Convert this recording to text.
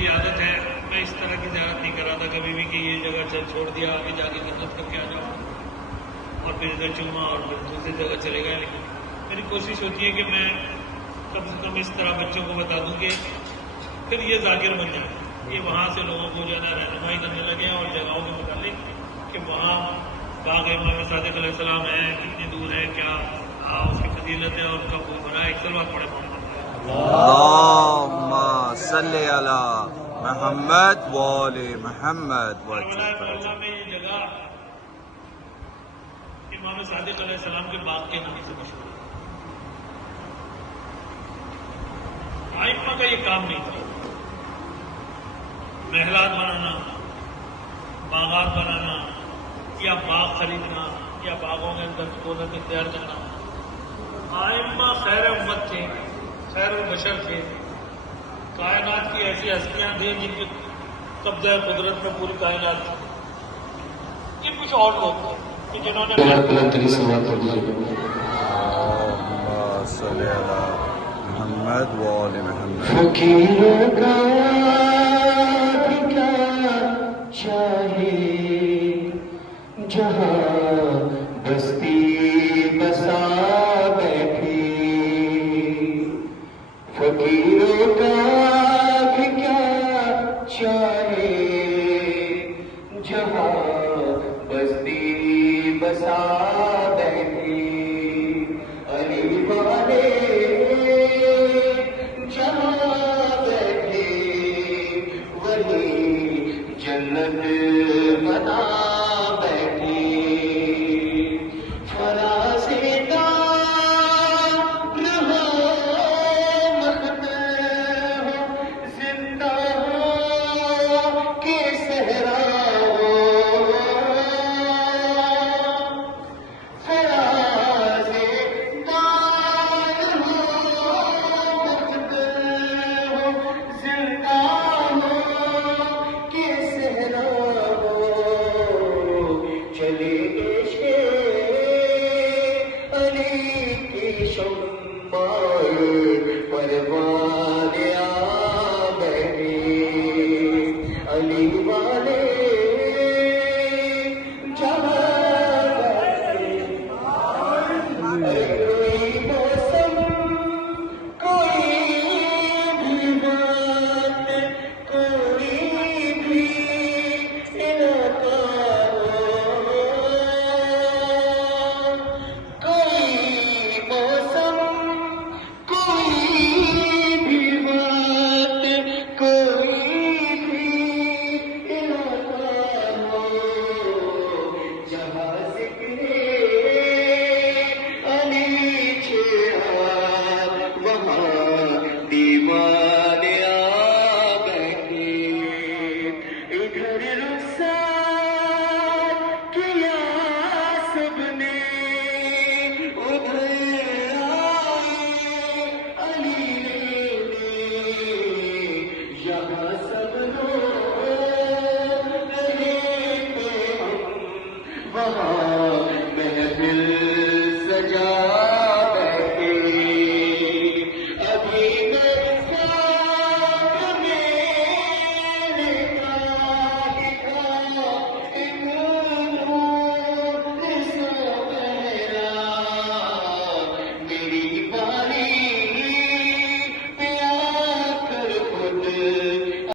میری عادت ہے میں اس طرح کی زیارت نہیں کر رہا تھا کبھی بھی کہ یہ جگہ چھوڑ دیا آگے جا کے جنت کر کے آ جاؤں اور پھر ادھر چوما اور پھر دوسری جگہ چلے گئے. لیکن میری کوشش ہوتی ہے کہ میں کم سے کم اس طرح بچوں کو بتا دوں کہ پھر یہ ذاکر بن جائے کہ وہاں سے لوگوں کو جو ہے نا رہنمائی کرنے لگے اور جگہوں کے متعلق کہ وہاں باغ امام صادق علیہ السلام ہے کتنی دور ہے کیا اس کی فضیلت ہے اور ان کا کوئی بنا ایک سلوات پڑے محمد اللهم صل على محمد وآل محمد اللہ میں یہ جگہ امام صادق علیہ السلام کے باغ کے نام سے مشہور ہے. آئمہ کا یہ کام نہیں تھا محلات بنانا باغات بنانا یا باغ خریدنا یا باغوں کے اندر سکونت اختیار کرنا. آئمہ خیر امت تھے خیر البشر تھے کائنات کی ایسی ہستیاں تھیں جن کے قبضہ قدرت میں پوری کائنات تھی. یہ کچھ اور لوگ تھے کہ جنہوں نے اللهم صل على محمد وآل محمد. فقیروں کا